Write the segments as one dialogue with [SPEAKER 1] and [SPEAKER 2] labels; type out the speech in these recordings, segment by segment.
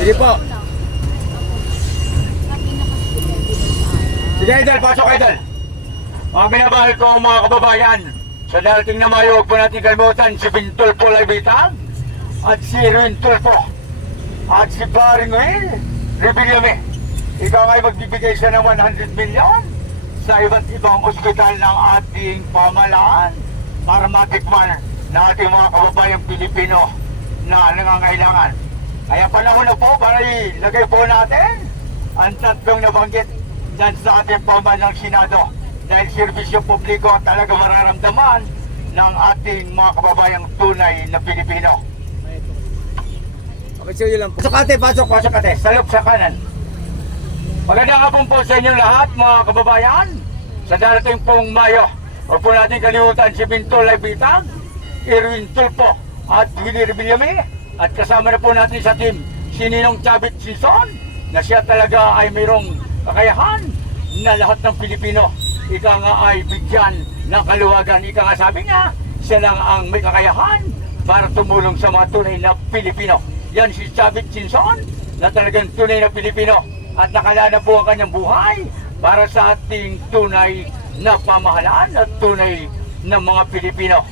[SPEAKER 1] Sige po. Sige, Idol. Pasok, Idol. Mga binabahal ko mga kababayan, sa darating na Mayo, huwag po natin kalimutan si Bintol po Laibitag at si Ruin Tulfo at si Paring Will Rebillame. Ikaw ay magbibigay siya ng 100 million sa iba't ibang ospital ng ating pamalaan para matikman na ating mga kababayang Pilipino na nangangailangan. Kaya panahon na po para ilagay po natin ang tatlong nabanggit dyan sa ating pamalang Senado dahil serbisyo publiko ang talaga mararamdaman ng ating mga kababayang tunay na Pilipino.
[SPEAKER 2] Okay, sa'yo lang po.
[SPEAKER 1] Pasok ate, pasok, pasok ate. Salop sa kanan. Magandang hapon po sa inyo lahat mga kababayan. Sa darating pong Mayo, huwag po natin kalimutan si Bintol Bitag, Irwin Tulpo at Willie Rebillame. At kasama na po natin sa team si Ninong Chavit Sison na siya talaga ay mayroong kakayahan na lahat ng Pilipino ika nga ay bigyan ng kaluwagan. Ika nga sabi nga, siya lang ang may kakayahan para tumulong sa mga tunay na Pilipino. Yan si Chavit Sinson na talagang tunay na Pilipino at nakalana po ang kanyang buhay para sa ating tunay na pamahalaan at tunay na mga Pilipino.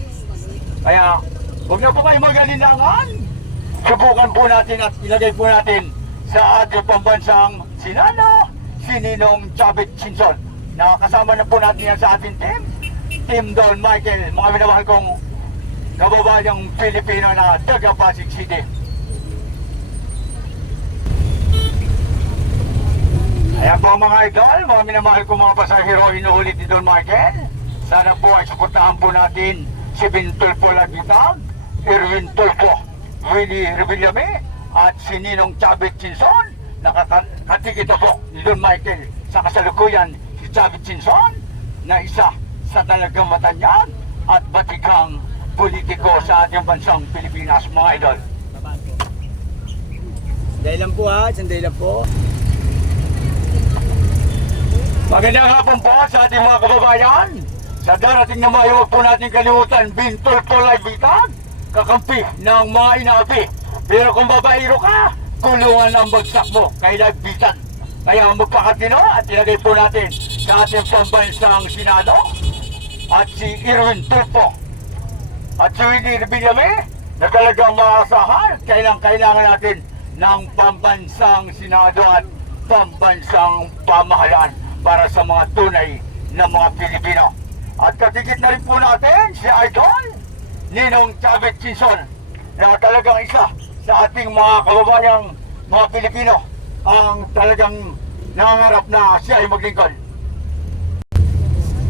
[SPEAKER 1] Kaya huwag na po kayo magalinlangan. Subukan po natin at ilagay po natin sa ating pambansang sinana si Ninong Chavit Sinson. Nakakasama na po natin yan sa ating team. Team Don Michael, mga minamahal kong kababayang Pilipino na taga Pasig City. Ayan po mga idol, mga minamahal kong mga pasahero, inuulit ni Don Michael. Sana po ay suportahan po natin si Bintulpo Lagitag, Erwin Tulpo, Willie Revillame, at si Ninong Chavit Sinson. Nakakatikita po ni Don Michael sa kasalukuyan si Chavit Sinson na isa sa talagang matanyag at batigang politiko sa ating bansang Pilipinas, mga idol.
[SPEAKER 2] Sandali lang po ha, sandali lang po.
[SPEAKER 1] Magandang hapon po sa ating mga kababayan. Sa darating na Mayo, huwag po natin kalimutan, Bintol po Bitag, kakampi ng mga inabi. Pero kung babaero ka, kulungan ang bagsak mo kay Bitag. Kaya magpakatino at ilagay po natin sa ating pambansang Senado at si Irwin Tulpo at si Willie Rebillame na talagang maasahan kailang kailangan natin ng pambansang Senado at pambansang pamahalaan para sa mga tunay na mga Pilipino. At katigit na rin po natin si Idol Ninong Chavit Sinson na talagang isa sa ating mga kababayang mga Pilipino ang talagang nangangarap na siya ay maglingkod.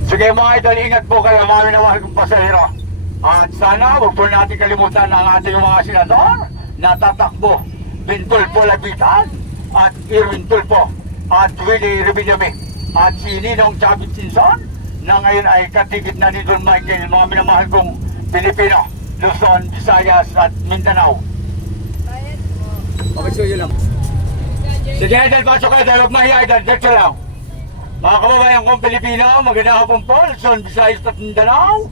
[SPEAKER 1] Sige mga idol, ingat po kayo mga minamahal kong pasahero. At sana huwag po natin kalimutan ang ating mga senador na tatakbo. Bintol po Labitan at Irwin Tulpo at Willie Revillame at si Ninong Chavit Sinson na ngayon ay katigit na ni Don Michael, mga minamahal kong Pilipino, Luzon, Visayas at Mindanao.
[SPEAKER 2] Okay, sa'yo lang.
[SPEAKER 1] Sige, idol, pasok kayo, huwag mahiya, idol, dito lang. Mga kababayan kong Pilipino, magandang hapon po, Luzon, Visayas at Mindanao.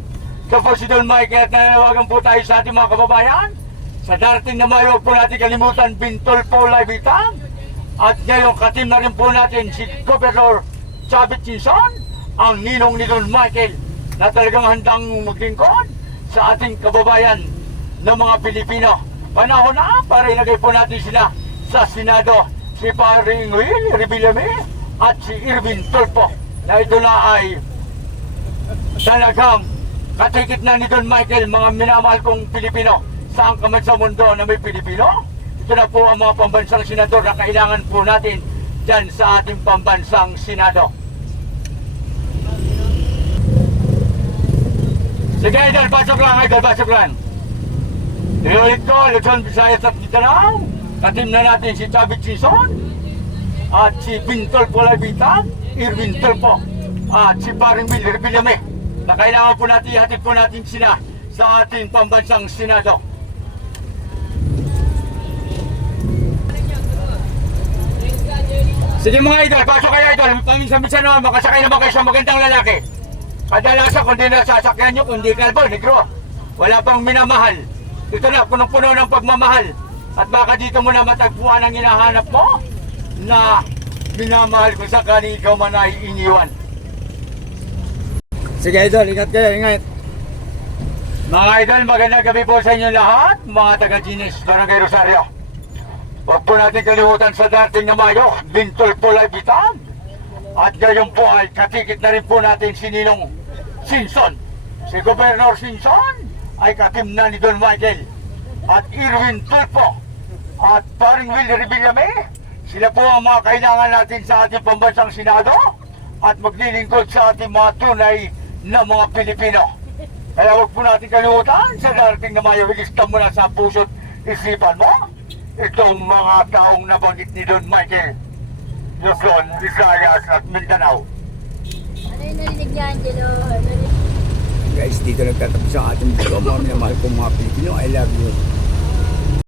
[SPEAKER 1] Ito po si Don Michael at nananawagan po tayo sa ating mga kababayan. Sa darating na Mayo, po natin kalimutan, Bintol po Live. At ngayon, katim na rin po natin si Governor Chavit Sinson, ang ninong ni Don Michael, na talagang handang maglingkod sa ating kababayan ng mga Pilipino. Panahon na para ilagay po natin sila sa Senado. Si Paring Will Revillame at si Irvin Tulpo na ito na ay talagang katikit na ni Don Michael mga minamahal kong Pilipino saan ka man sa mundo na may Pilipino. Ito na po ang mga pambansang senador na kailangan po natin dyan sa ating pambansang senado. Sige, idol, pasok lang, idol, pasok lang. Inulit ko, Luzon, Visayas at Mindanao. Katim na natin si Chavit Sison at si Bintol Polabitan, Irwin Tulpo at si Paring Will Revillame na kailangan po natin, ihatid po natin sila sa ating pambansang Senado. Sige mga idol, pasok kayo idol. Paminsan-minsan naman, makasakay naman kayo sa magandang lalaki. Kadalasan, kung di nasasakyan nyo, kung di kalbo, negro. Wala pang minamahal. Ito na, punong-puno ng pagmamahal At baka dito mo na matagpuan ang hinahanap mo na minamahal ko sa kani ikaw man ay iniwan.
[SPEAKER 2] Sige idol, ingat kayo, ingat.
[SPEAKER 1] Mga idol, magandang gabi po sa inyo lahat, mga taga-Ginis, Barangay Rosario. Huwag po natin kalimutan sa dating na Mayo, Bintol po Bitang. At ngayon po ay katikit na rin po natin si Ninong Sinson. Si Governor Sinson ay katim na ni Don Michael. At Irwin Tulpo. At paring Will Revillame. Sila po ang mga kailangan natin sa ating pambansang Senado. At maglilingkod sa ating mga tunay na mga Pilipino. Kaya huwag po natin kalimutan sa darating na Mayo, ilista mo na sa puso't isipan mo itong mga taong nabanggit ni Don Michael. Luzon, Visayas at Mindanao.
[SPEAKER 3] Yung narinig niya, Angelo?
[SPEAKER 2] Guys, dito nagtatapos ang ating vlog. Mga minamahal ko mga Pilipino. I love you.